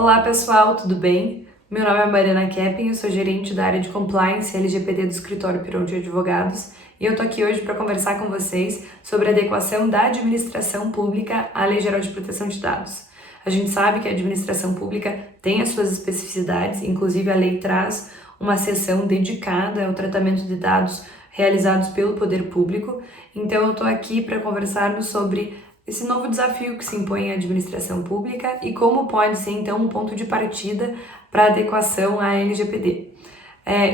Olá pessoal, tudo bem? Meu nome é Mariana Keppen, eu sou gerente da área de Compliance LGPD do Escritório Pirão de Advogados e eu tô aqui hoje para conversar com vocês sobre a adequação da administração pública à Lei Geral de Proteção de Dados. A gente sabe que a administração pública tem as suas especificidades, inclusive a lei traz uma seção dedicada ao tratamento de dados realizados pelo poder público, então eu tô aqui para conversarmos sobre esse novo desafio que se impõe à administração pública e como pode ser, então, um ponto de partida para a adequação à LGPD.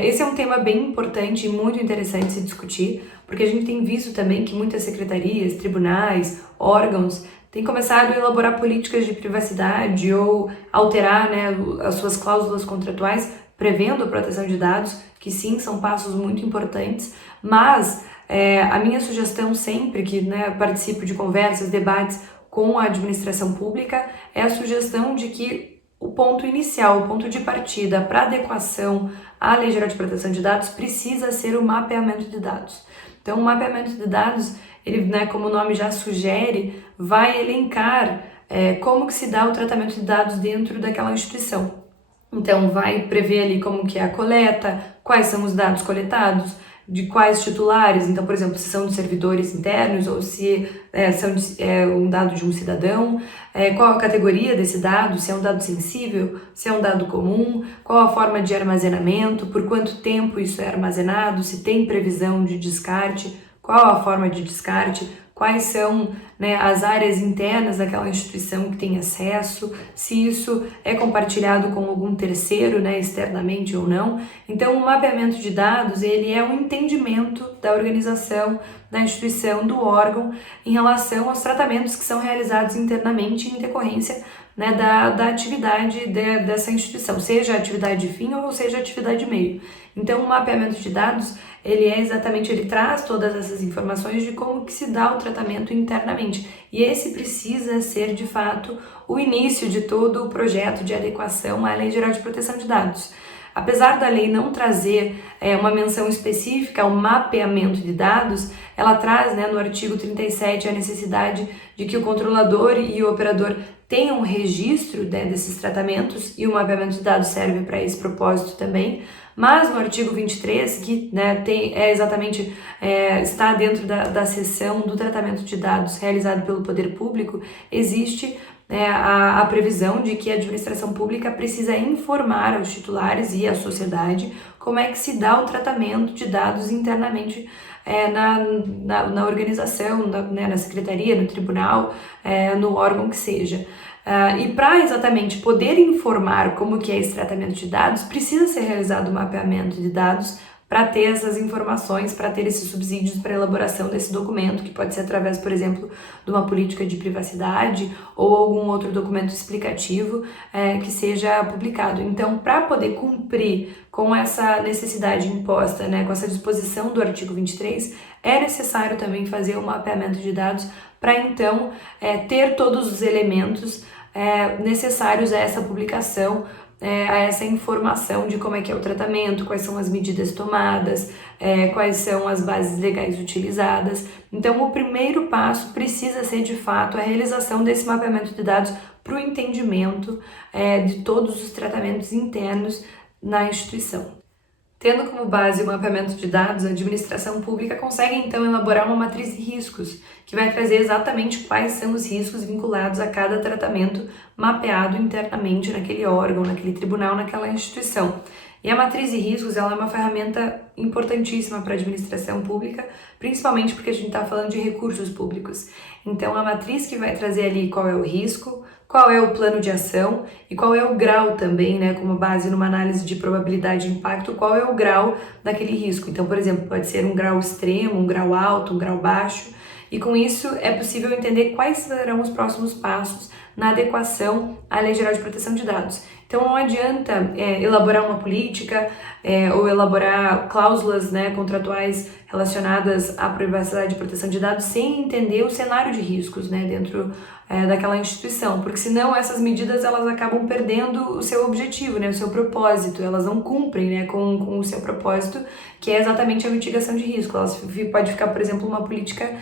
Esse é um tema bem importante e muito interessante se discutir, porque a gente tem visto também que muitas secretarias, tribunais, órgãos têm começado a elaborar políticas de privacidade ou alterar, as suas cláusulas contratuais prevendo a proteção de dados, que sim, são passos muito importantes, mas a minha sugestão sempre que participo de conversas, debates com a administração pública é a sugestão de que o ponto inicial, o ponto de partida para adequação à Lei Geral de Proteção de Dados precisa ser o mapeamento de dados. Então, o mapeamento de dados, ele, como o nome já sugere, vai elencar como que se dá o tratamento de dados dentro daquela instituição. Então, vai prever ali como que é a coleta, quais são os dados coletados, de quais titulares, então, por exemplo, se são de servidores internos ou se são um dado de um cidadão, qual a categoria desse dado, se é um dado sensível, se é um dado comum, qual a forma de armazenamento, por quanto tempo isso é armazenado, se tem previsão de descarte, qual a forma de descarte, quais são as áreas internas daquela instituição que tem acesso, se isso é compartilhado com algum terceiro, externamente ou não. Então, o mapeamento de dados, ele é um entendimento da organização, da instituição, do órgão, em relação aos tratamentos que são realizados internamente em decorrência da atividade dessa instituição, seja a atividade fim ou seja a atividade meio. Então, o mapeamento de dados, ele traz todas essas informações de como que se dá o tratamento internamente. E esse precisa ser, de fato, o início de todo o projeto de adequação à Lei Geral de Proteção de Dados. Apesar da lei não trazer uma menção específica ao mapeamento de dados, ela traz, no artigo 37, a necessidade de que o controlador e o operador tenham um registro desses tratamentos, e o mapeamento de dados serve para esse propósito também. Mas no artigo 23, que está dentro da seção do tratamento de dados realizado pelo poder público, existe a previsão de que a administração pública precisa informar aos titulares e à sociedade como é que se dá o tratamento de dados internamente na organização, na secretaria, no tribunal, no órgão que seja. E para exatamente poder informar como que é esse tratamento de dados, precisa ser realizado o mapeamento de dados para ter essas informações, para ter esses subsídios para a elaboração desse documento, que pode ser através, por exemplo, de uma política de privacidade ou algum outro documento explicativo que seja publicado. Então, para poder cumprir com essa necessidade imposta, com essa disposição do artigo 23, é necessário também fazer o mapeamento de dados para, então, ter todos os elementos necessários a essa publicação, a essa informação de como é que é o tratamento, quais são as medidas tomadas, quais são as bases legais utilizadas. Então, o primeiro passo precisa ser, de fato, a realização desse mapeamento de dados para o entendimento de todos os tratamentos internos na instituição. Tendo como base o mapeamento de dados, a administração pública consegue então elaborar uma matriz de riscos, que vai trazer exatamente quais são os riscos vinculados a cada tratamento mapeado internamente naquele órgão, naquele tribunal, naquela instituição. E a matriz de riscos ela é uma ferramenta importantíssima para a administração pública, principalmente porque a gente está falando de recursos públicos. Então, a matriz que vai trazer ali qual é o risco, qual é o plano de ação e qual é o grau também, como base numa análise de probabilidade de impacto, qual é o grau daquele risco. Então, por exemplo, pode ser um grau extremo, um grau alto, um grau baixo, e com isso é possível entender quais serão os próximos passos na adequação à Lei Geral de Proteção de Dados. Então não adianta elaborar uma política ou elaborar cláusulas contratuais relacionadas à privacidade e proteção de dados sem entender o cenário de riscos, né, dentro daquela instituição, porque senão essas medidas elas acabam perdendo o seu objetivo, né, o seu propósito, elas não cumprem, né, com o seu propósito, que é exatamente a mitigação de risco. Elas pode ficar, por exemplo, uma política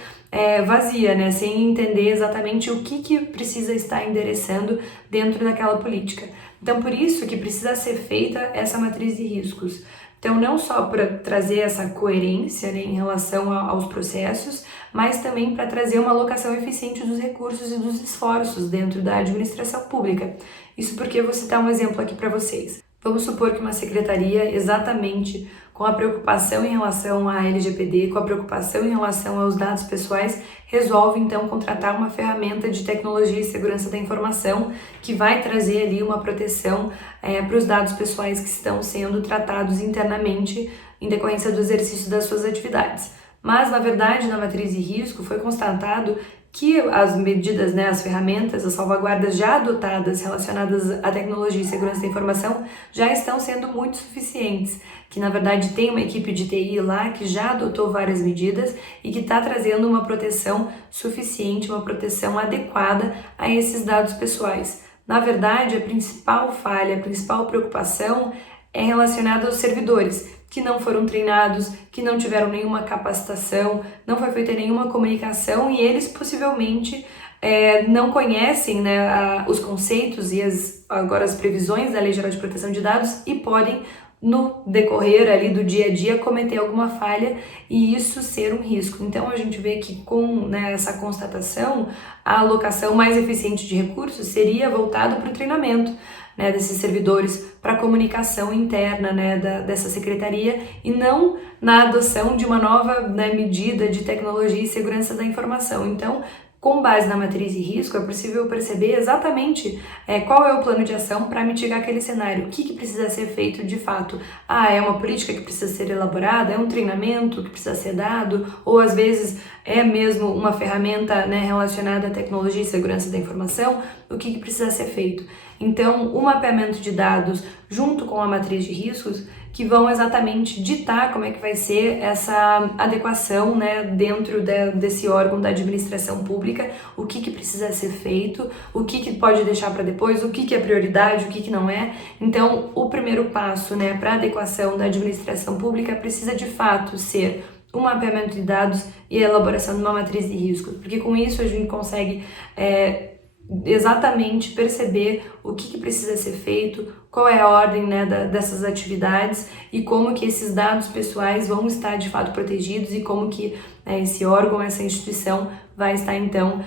vazia, né, sem entender exatamente o que precisa estar endereçando dentro daquela política. Então, por isso que precisa ser feita essa matriz de riscos. Então, não só para trazer essa coerência, né, em relação aos processos, mas também para trazer uma alocação eficiente dos recursos e dos esforços dentro da administração pública. Isso porque eu vou citar um exemplo aqui para vocês. Vamos supor que uma secretaria, exatamente com a preocupação em relação à LGPD, com a preocupação em relação aos dados pessoais, resolve então contratar uma ferramenta de tecnologia e segurança da informação que vai trazer ali uma proteção para os dados pessoais que estão sendo tratados internamente em decorrência do exercício das suas atividades. Mas, na verdade, na matriz de risco foi constatado que as medidas, né, as ferramentas, as salvaguardas já adotadas relacionadas à tecnologia e segurança da informação já estão sendo muito suficientes, que na verdade tem uma equipe de TI lá que já adotou várias medidas e que está trazendo uma proteção suficiente, uma proteção adequada a esses dados pessoais. Na verdade, a principal falha, a principal preocupação é relacionada aos servidores, que não foram treinados, que não tiveram nenhuma capacitação, não foi feita nenhuma comunicação e eles possivelmente não conhecem, né, os conceitos e agora as previsões da Lei Geral de Proteção de Dados e podem, no decorrer ali do dia a dia, cometer alguma falha e isso ser um risco. Então a gente vê que com, né, essa constatação, a alocação mais eficiente de recursos seria voltado para o treinamento, né, desses servidores, para a comunicação interna, né, dessa secretaria e não na adoção de uma nova, né, medida de tecnologia e segurança da informação. Então, com base na matriz de risco, é possível perceber exatamente qual é o plano de ação para mitigar aquele cenário, o que precisa ser feito de fato. É uma política que precisa ser elaborada, é um treinamento que precisa ser dado, ou às vezes é mesmo uma ferramenta, né, relacionada à tecnologia e segurança da informação, o que precisa ser feito. Então, o mapeamento de dados junto com a matriz de riscos que vão exatamente ditar como é que vai ser essa adequação, né, dentro desse órgão da administração pública, o que precisa ser feito, o que pode deixar para depois, o que é prioridade, o que não é. Então, o primeiro passo, né, para a adequação da administração pública precisa de fato ser um mapeamento de dados e a elaboração de uma matriz de riscos, porque com isso a gente consegue exatamente perceber o que precisa ser feito, qual é a ordem, né, dessas atividades e como que esses dados pessoais vão estar de fato protegidos e como que esse órgão, essa instituição vai estar então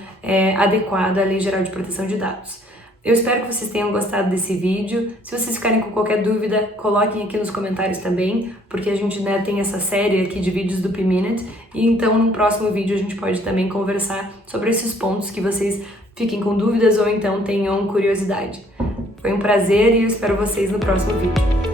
adequada à Lei Geral de Proteção de Dados. Eu espero que vocês tenham gostado desse vídeo. Se vocês ficarem com qualquer dúvida, coloquem aqui nos comentários também, porque a gente, né, tem essa série aqui de vídeos do P-Minute e então no próximo vídeo a gente pode também conversar sobre esses pontos que vocês fiquem com dúvidas ou então tenham curiosidade. Foi um prazer e eu espero vocês no próximo vídeo.